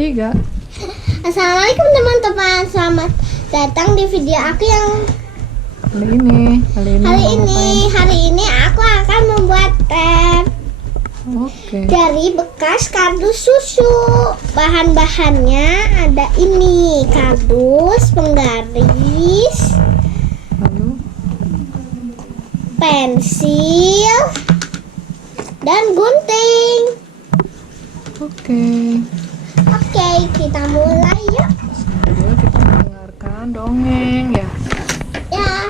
3. Assalamualaikum teman-teman, selamat datang di video aku yang hari ini aku akan membuat teh dari bekas kardus susu. Bahan-bahannya ada ini: kardus, penggaris, Lalu pensil, dan gunting. Oke, kita mulai yuk. Sambil kita mendengarkan dongeng ya.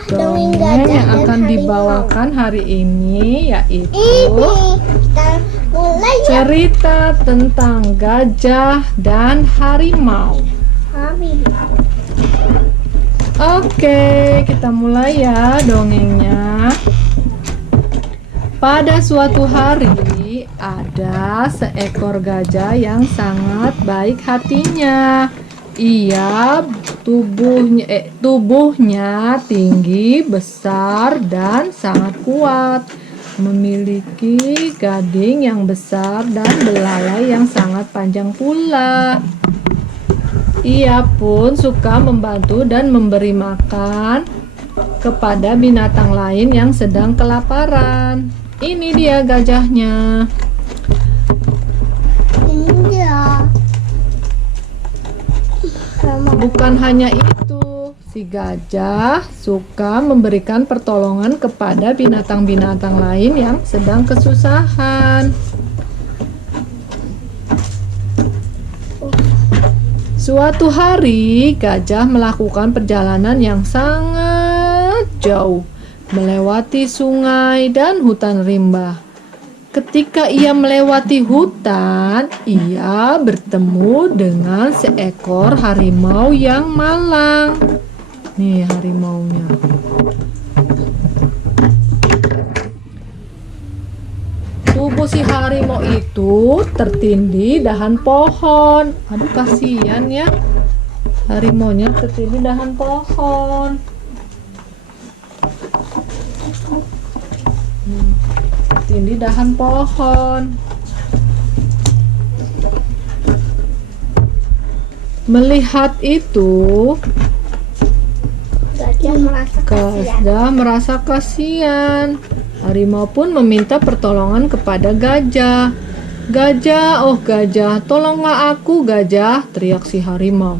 Dongeng Dongeng gajah yang dan akan harimau. dibawakan hari ini yaitu Ini kita mulai yuk. cerita tentang gajah dan harimau. Oke, kita mulai ya dongengnya. Pada suatu hari ada seekor gajah yang sangat baik hatinya. Ia tubuhnya tinggi, besar, dan sangat kuat. Memiliki gading yang besar dan belalai yang sangat panjang pula. Ia pun suka membantu dan memberi makan kepada binatang lain yang sedang kelaparan. Ini dia gajahnya. Iya. Bukan hanya itu, si gajah suka memberikan pertolongan kepada binatang-binatang lain yang sedang kesusahan. Suatu hari, gajah melakukan perjalanan yang sangat jauh, melewati sungai dan hutan rimba. Ketika ia melewati hutan, ia bertemu dengan seekor harimau yang malang. Nih harimaunya. Tubuh si harimau itu tertindih dahan pohon. Aduh, kasihan ya. Harimaunya tertindih dahan pohon. Tertindih dahan pohon. Melihat itu, gajah merasa kasihan. Harimau pun meminta pertolongan kepada gajah. Gajah, oh gajah, tolonglah aku gajah, teriak si harimau.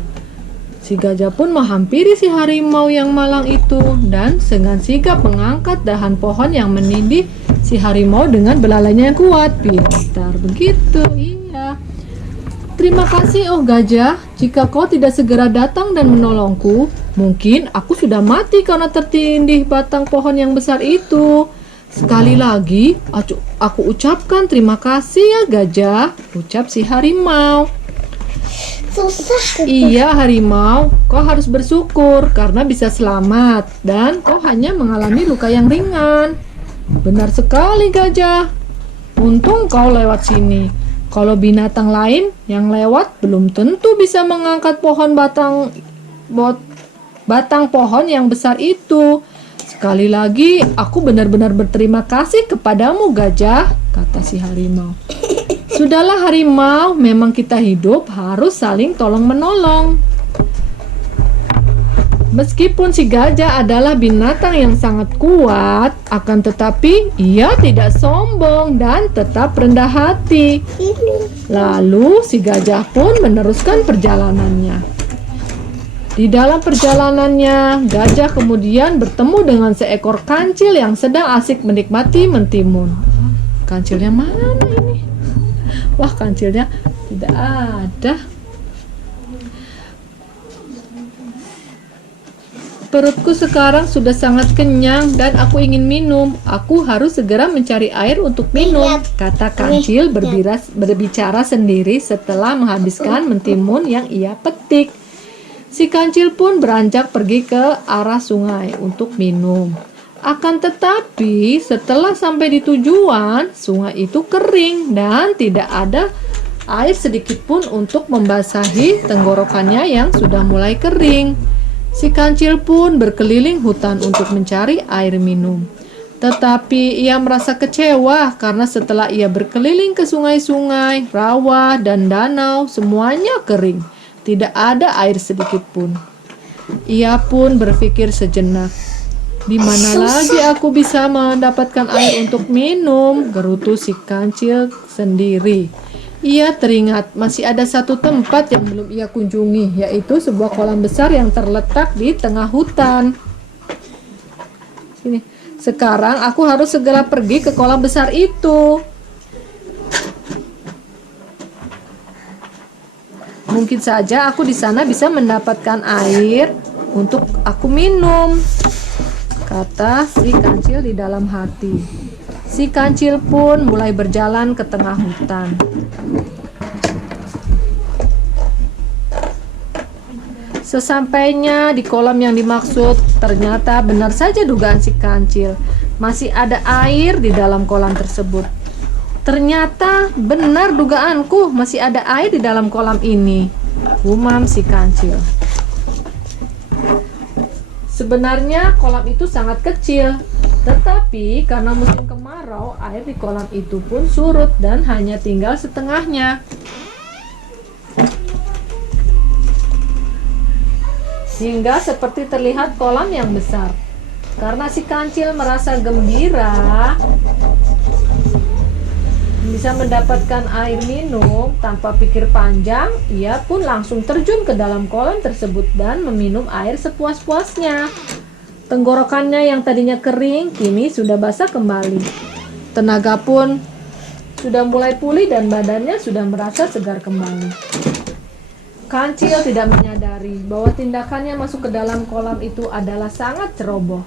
Si gajah pun menghampiri si harimau yang malang itu dan dengan sigap mengangkat dahan pohon yang menindih si harimau dengan belalainya yang kuat. Pintar begitu, iya. Terima kasih oh gajah, jika kau tidak segera datang dan menolongku, mungkin aku sudah mati karena tertindih batang pohon yang besar itu. Sekali lagi, aku ucapkan terima kasih ya gajah, ucap si harimau. Susah. Iya harimau, kau harus bersyukur karena bisa selamat dan kau hanya mengalami luka yang ringan. Benar sekali gajah, untung kau lewat sini. Kalau binatang lain yang lewat belum tentu bisa mengangkat batang pohon yang besar itu. Sekali lagi, aku benar-benar berterima kasih kepadamu gajah, kata si harimau. Sudahlah harimau, memang kita hidup harus saling tolong-menolong. Meskipun si gajah adalah binatang yang sangat kuat, akan tetapi ia tidak sombong dan tetap rendah hati. Lalu si gajah pun meneruskan perjalanannya. Di dalam perjalanannya, gajah kemudian bertemu dengan seekor kancil yang sedang asik menikmati mentimun. Kancilnya mana ini? Wah, kancilnya tidak ada. Perutku sekarang sudah sangat kenyang dan aku ingin minum. Aku harus segera mencari air untuk minum, kata kancil berbicara sendiri setelah menghabiskan mentimun yang ia petik. Si kancil pun beranjak pergi ke arah sungai untuk minum. Akan tetapi setelah sampai di tujuan, sungai itu kering dan tidak ada air sedikit pun untuk membasahi tenggorokannya yang sudah mulai kering. Si kancil pun berkeliling hutan untuk mencari air minum. Tetapi ia merasa kecewa karena setelah ia berkeliling ke sungai-sungai, rawa, dan danau, semuanya kering. Tidak ada air sedikit pun. Ia pun berpikir sejenak. Di mana lagi aku bisa mendapatkan air untuk minum? Gerutu si kancil sendiri. Ia teringat masih ada satu tempat yang belum ia kunjungi, yaitu sebuah kolam besar yang terletak di tengah hutan. Sini. Sekarang aku harus segera pergi ke kolam besar itu. Mungkin saja aku di sana bisa mendapatkan air untuk aku minum, kata si kancil di dalam hati. Si kancil pun mulai berjalan ke tengah hutan. Sesampainya di kolam yang dimaksud, ternyata benar saja dugaan si kancil. Masih ada air di dalam kolam tersebut. Ternyata benar dugaanku, masih ada air di dalam kolam ini, gumam si kancil. Sebenarnya kolam itu sangat kecil, tetapi karena musim kemarau, air di kolam itu pun surut dan hanya tinggal setengahnya. Hingga seperti terlihat kolam yang besar. Karena si kancil merasa gembira bisa mendapatkan air minum tanpa pikir panjang, ia pun langsung terjun ke dalam kolam tersebut dan meminum air sepuas-puasnya. Tenggorokannya yang tadinya kering kini sudah basah kembali. Tenaga pun sudah mulai pulih dan badannya sudah merasa segar kembali. Kancil tidak menyadari bahwa tindakannya masuk ke dalam kolam itu adalah sangat ceroboh.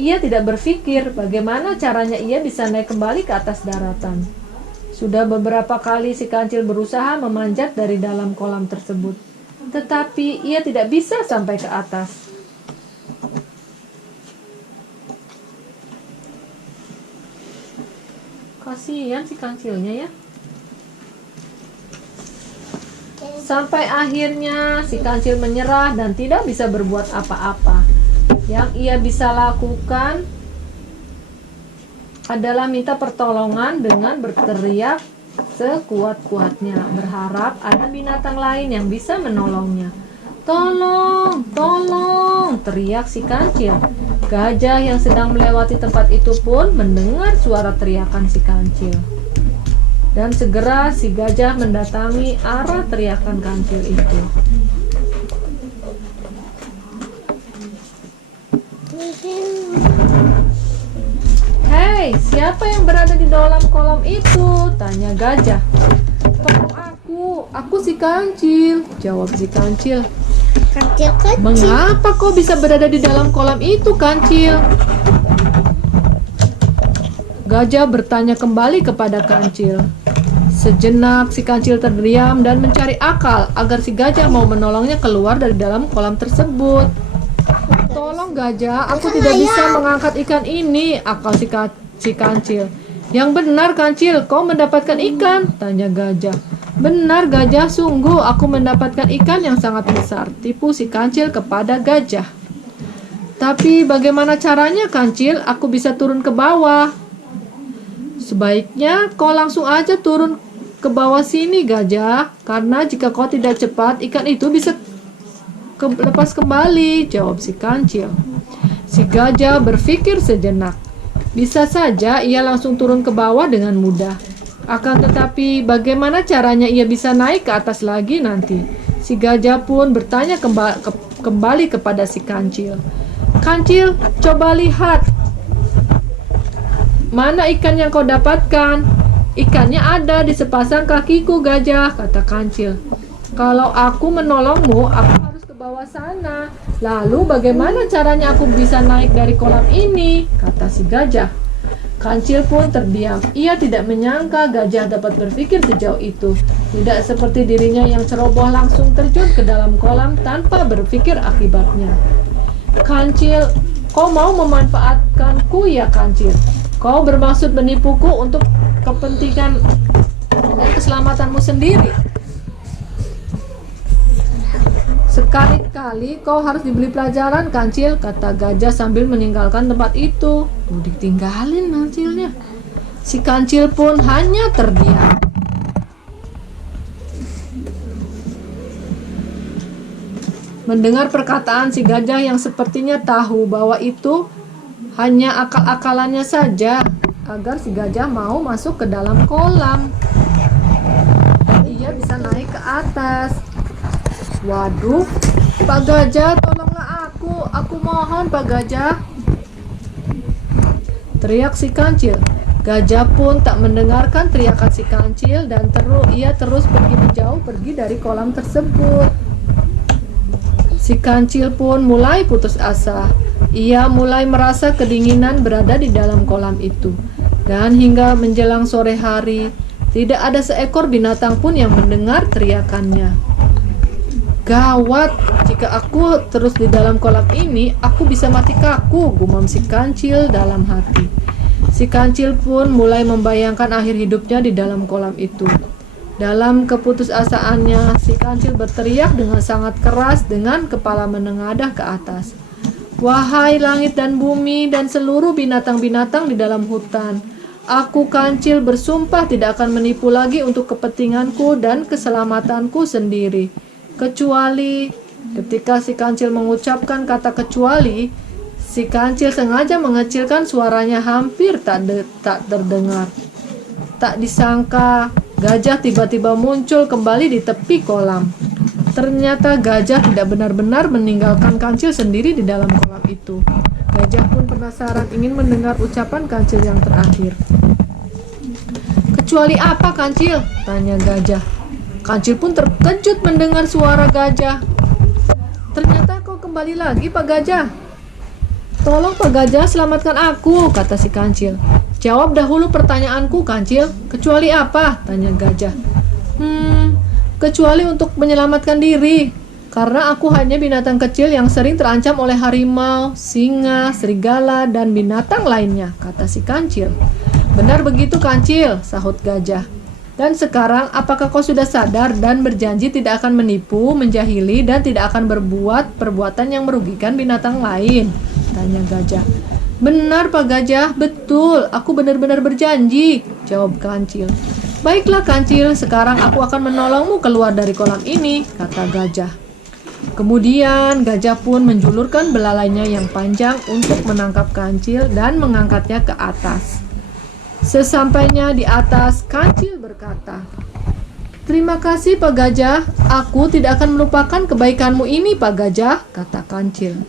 Ia tidak berpikir bagaimana caranya ia bisa naik kembali ke atas daratan. Sudah beberapa kali si kancil berusaha memanjat dari dalam kolam tersebut, tetapi ia tidak bisa sampai ke atas. Kasihan si kancilnya ya. Sampai akhirnya si kancil menyerah dan tidak bisa berbuat apa-apa. Yang ia bisa lakukan adalah minta pertolongan dengan berteriak sekuat-kuatnya, berharap ada binatang lain yang bisa menolongnya. "Tolong, tolong!" teriak si kancil. Gajah yang sedang melewati tempat itu pun mendengar suara teriakan si kancil. Dan segera si gajah mendatangi arah teriakan kancil itu. "Hei, siapa yang berada di dalam kolam itu?" tanya gajah. "Tolong aku si kancil," jawab si kancil. Kancil kecil. "Mengapa kau bisa berada di dalam kolam itu, kancil?" Gajah bertanya kembali kepada kancil. Sejenak si kancil terdiam dan mencari akal agar si gajah mau menolongnya keluar dari dalam kolam tersebut. "Tolong gajah, aku tidak bisa mengangkat ikan ini," akal si kancil. "Yang benar kancil, kau mendapatkan ikan?" tanya gajah. "Benar gajah, sungguh aku mendapatkan ikan yang sangat besar," tipu si kancil kepada gajah. "Tapi bagaimana caranya kancil? Aku bisa turun ke bawah." "Sebaiknya kau langsung aja turun ke bawah sini gajah, karena jika kau tidak cepat ikan itu bisa lepas kembali," jawab si kancil. Si gajah berpikir sejenak. Bisa saja ia langsung turun ke bawah dengan mudah. Akan tetapi bagaimana caranya ia bisa naik ke atas lagi nanti? Si gajah pun bertanya kembali kepada si kancil. "Kancil, coba lihat. Mana ikan yang kau dapatkan?" "Ikannya ada di sepasang kakiku gajah," kata kancil. "Kalau aku menolongmu, aku harus ke bawah sana. Lalu bagaimana caranya aku bisa naik dari kolam ini?" kata si gajah. Kancil pun terdiam. Ia tidak menyangka gajah dapat berpikir sejauh itu. Tidak seperti dirinya yang ceroboh langsung terjun ke dalam kolam tanpa berpikir akibatnya. "Kancil, kau mau memanfaatkanku ya kancil? Kau bermaksud menipuku untuk kepentingan dan keselamatanmu sendiri." Sekali-kali kau harus diberi pelajaran, Kancil, kata gajah sambil meninggalkan tempat itu. Ditinggalin kancilnya. Si Kancil pun hanya terdiam. Mendengar perkataan si gajah yang sepertinya tahu bahwa itu hanya akal-akalannya saja agar si gajah mau masuk ke dalam kolam dan ia bisa naik ke atas. Waduh, Pak Gajah, tolonglah aku mohon Pak Gajah, teriak si Kancil. Gajah pun tak mendengarkan teriakan si Kancil dan ia terus pergi dari kolam tersebut. Si Kancil pun mulai putus asa. Ia mulai merasa kedinginan berada di dalam kolam itu. Dan hingga menjelang sore hari, tidak ada seekor binatang pun yang mendengar teriakannya. Gawat, jika aku terus di dalam kolam ini, aku bisa mati kaku, gumam si Kancil dalam hati. Si Kancil pun mulai membayangkan akhir hidupnya di dalam kolam itu. Dalam keputusasaannya, si Kancil berteriak dengan sangat keras dengan kepala menengadah ke atas. Wahai langit dan bumi dan seluruh binatang-binatang di dalam hutan, aku Kancil bersumpah tidak akan menipu lagi untuk kepentinganku dan keselamatanku sendiri. Kecuali, ketika si Kancil mengucapkan kata kecuali, si Kancil sengaja mengecilkan suaranya hampir tak terdengar. Tak disangka, gajah tiba-tiba muncul kembali di tepi kolam. Ternyata gajah tidak benar-benar meninggalkan Kancil sendiri di dalam kolam itu. Gajah pun penasaran ingin mendengar ucapan Kancil yang terakhir. Kecuali apa, Kancil? Tanya gajah. Kancil pun terkejut mendengar suara gajah. Ternyata kau kembali lagi, Pak Gajah. Tolong Pak Gajah, selamatkan aku, kata si Kancil. Jawab dahulu pertanyaanku, Kancil. Kecuali apa? Tanya gajah. Kecuali untuk menyelamatkan diri. Karena aku hanya binatang kecil yang sering terancam oleh harimau, singa, serigala, dan binatang lainnya, kata si Kancil. Benar begitu, Kancil, sahut gajah. Dan sekarang, apakah kau sudah sadar dan berjanji tidak akan menipu, menjahili, dan tidak akan berbuat perbuatan yang merugikan binatang lain? Tanya gajah. Benar Pak Gajah, betul, aku benar-benar berjanji, jawab Kancil. Baiklah Kancil, sekarang aku akan menolongmu keluar dari kolam ini, kata gajah. Kemudian gajah pun menjulurkan belalainya yang panjang untuk menangkap Kancil dan mengangkatnya ke atas. Sesampainya di atas, Kancil berkata, "Terima kasih Pak Gajah, aku tidak akan melupakan kebaikanmu ini Pak Gajah," kata Kancil.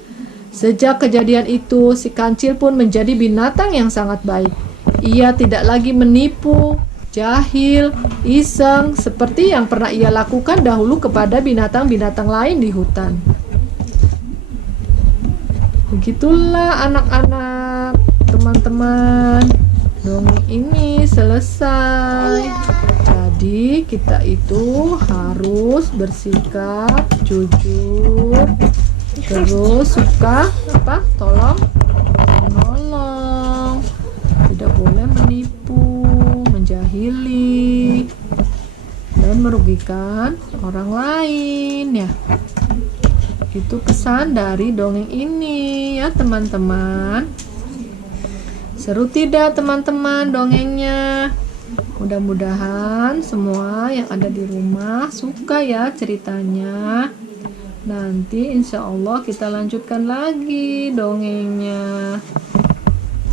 Sejak kejadian itu, si Kancil pun menjadi binatang yang sangat baik. Ia tidak lagi menipu, jahil, iseng, seperti yang pernah ia lakukan dahulu kepada binatang-binatang lain di hutan. Begitulah anak-anak, teman-teman. Dongeng ini selesai. Jadi kita itu harus bersikap jujur, terus suka tolong menolong, tidak boleh menipu, menjahili, dan merugikan orang lain ya. Itu pesan dari dongeng ini ya teman-teman. Seru tidak teman-teman dongengnya? Mudah-mudahan semua yang ada di rumah suka ya ceritanya. Nanti insya Allah kita lanjutkan lagi dongengnya.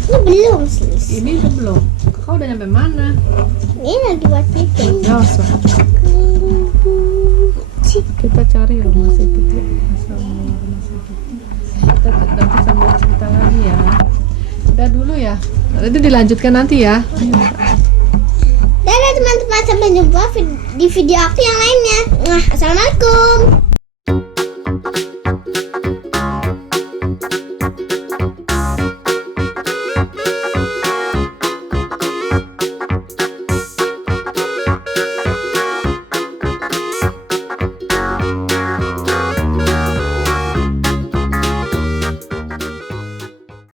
Ini belum selesai. Ini belum. Kau udah nyampe mana? Ini lagi buat itu. Ya, kita cari rumah sakit ya. Kita nanti sambil cerita lagi ya. Udah dulu ya. Itu dilanjutkan nanti ya. Dadah teman-teman, sampai jumpa di video aku yang lainnya. Assalamualaikum.